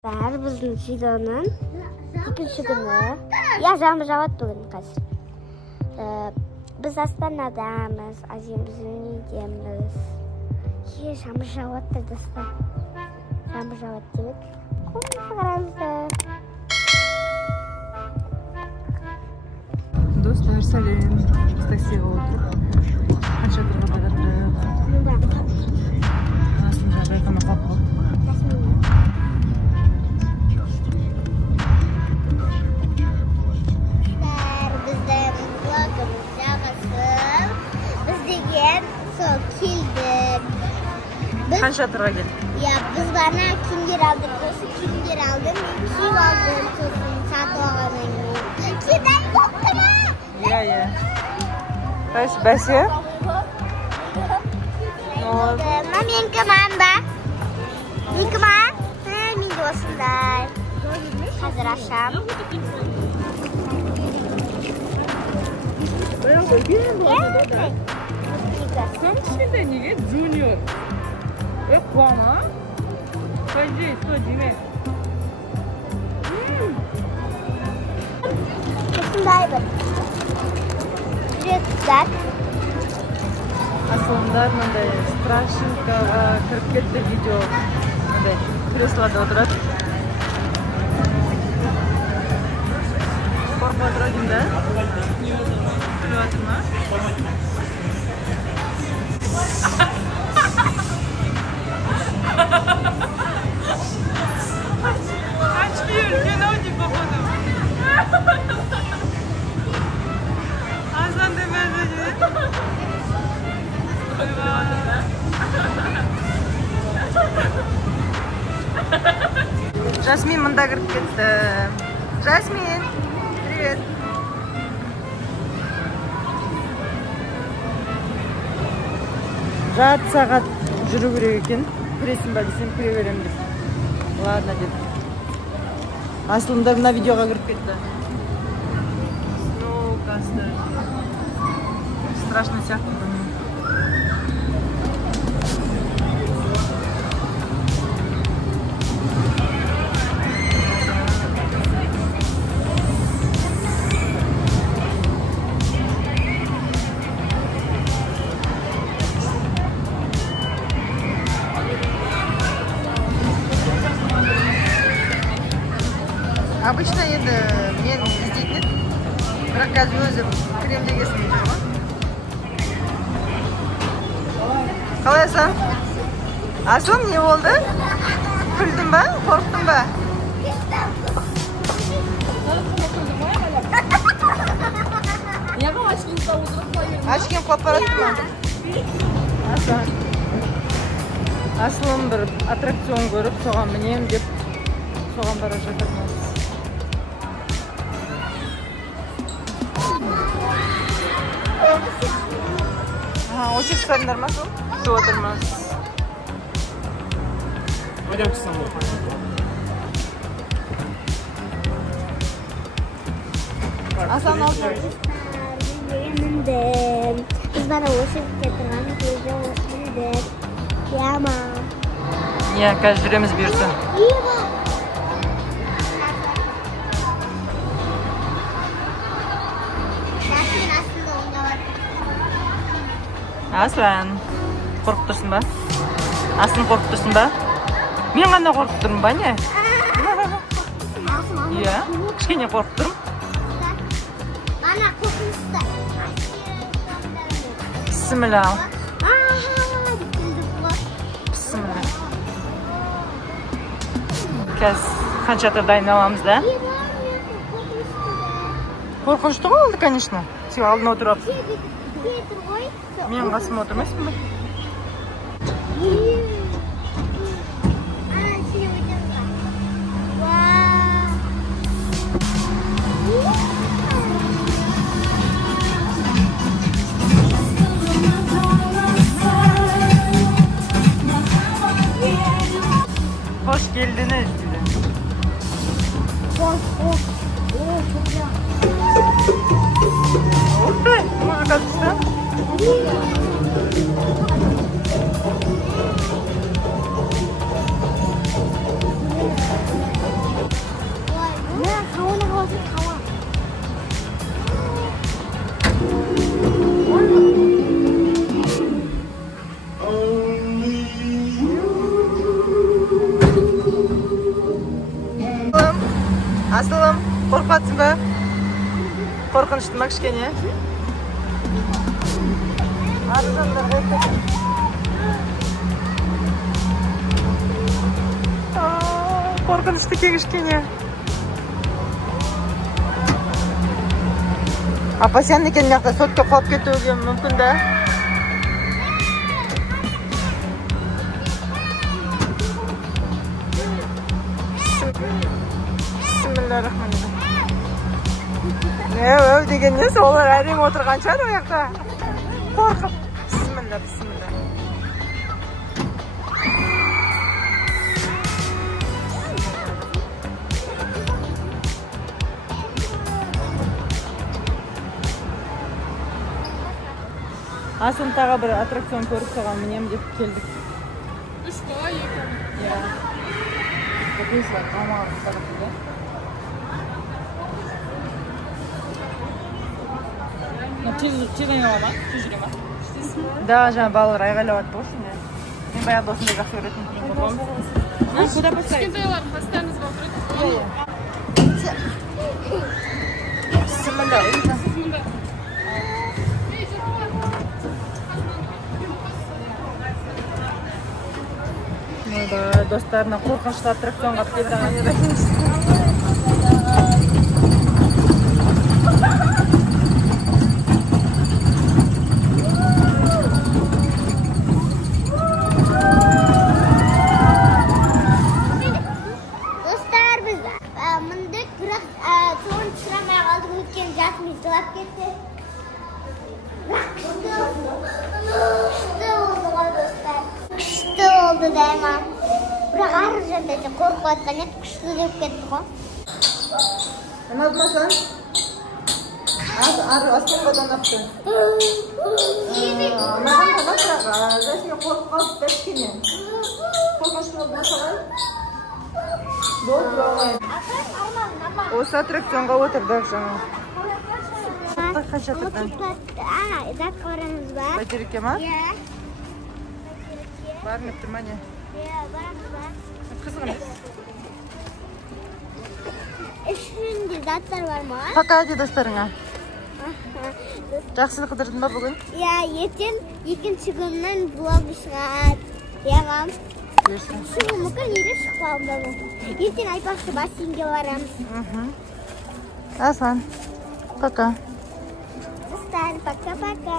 Bizning videoning ikkinchi kuni. Yomg'ir yog'adi bugun hozir. Biz Ostonadamiz, azimizning uyidamiz. Yomg'ir yog'adi do'stlar. Yomg'ir yog'adi demak. Qo'yamiz. Do'stlar, salam. Taksiga o'tirib, qancha turib aslında raqamni qopib qancha turga keldik? Ya biz bana kinger aldık, kinger aldım, kiv aldım, satı aldım. Kiday koptu mu? Ya. Kaç besi? Men kemanda. Men keman? Men do'stlar. Hozir akşam. Sen şimdi niye junior? Quvama. Qo'yji, so'jime. Shunday bir. Juda Aslında bunday strashinka va kirib ketdi video. Bunday kresloda o'tirib. Qo'rqib o'tirdim-da. Ko'ryapsizmi? Açmıyor, genelde bakalım. Aslan demezdi. Жасмин мында кіріп кетті. Жасмин, привет. Жарты сағат жүру керек екен. Кіресің ба десем, кіре беремін деп. Ладно деп. Асылында мына видеоға кіріп кетті. Сноукасты. Страшно сияқты. Обычно енді мен іздейтін, бірақ қазір өзім кремдегесін жүрмін. Қалайсың? Асылым, не болды? Күлдің ба? Қорқтың ба? Ашкен қойып барады ма? Асылым бір аттракцион көріп, соған мінем деп соған бара жатырмыз. Очередь çıkarınlar mı? Şu oturmaz. Hocam kısa mı? Aslan olsun. Biz bana очередь getirmen getirdik. Yama. Ya kaç liramiz buyursa. Aslan, korkup dursun ba? Aslan korkup dursun ba? Men qanday korkup turmын ba ne? Iya, kichkina korkup turm. Ana qo'rqmasda. Bismillah. Bismillah. Kaz qanchadir daynalamizda. Qo'rqinchli bo'ldi, конечно. Sen oldin o'tiribsiz. Men qasimda o'tirmaysanmi? Hoş geldiniz. Hoş. Çok güzel. Oldu. Buna kaçtı. Асылым, қорқатсың ба? Қорқынышты ма кішкене? Арзандар қорқатын. Қорқынышты кешкене. Апа сен екен мақта сотқа қалып кетуге мүмкін да? Bismillahirrahmanirrahim. Өу деген несі? Олар әрең отырған шығар ол жақта. Қорқып. Бисмилля, бисмилля. Асын тағы бір аттракцион көріп соған мінем деп келдік. 3 бала 2. Иә. Көпесілер қалмаған қыстағып да. Тегін ала ма? Жүре ма? Да, жаңа балалар айғайлап атты ғой сені. Мен баяғыда осындай жақсы көретін. Куда поставить? Кішкентайлар поставимыз ба тұрады? Бисмилля. Достарына қорқынышты аттракционға алып келді. Достар, біз міндік, бірақ соғын шығамай қалдық, өткен жасымыз жылап кетті. Күшті болды ғой достар. Күшті болды дайма. Бірақ арғы жерде қорқып атқан еді, күшті деп кетті ғой. Ұнатмасаң? Аспанға апты. Маған да бірақ жасыме қорқып қалып да кішкене. Қорқынышты болса ғой? Болды болмайды. Осы аттракционға отырдық жаңа. Қанша тұрдан? Зат көреміз ба? Бәйтерекке ма? Иә. Барынып тұрма не? Иә, барамыз ба? Қызық емес. Ішінде заттар бар ма? Пока де достарыңа. Жақсы қыдырдың ба бүгін? Иә, ертең екінші күннен блог шығады. Яғам. Шығу мүмкін, ере шықпауым да бұл. Ертең айтпақшы бассейнге барамыз. Асан. Пока. Достар, пока-пока.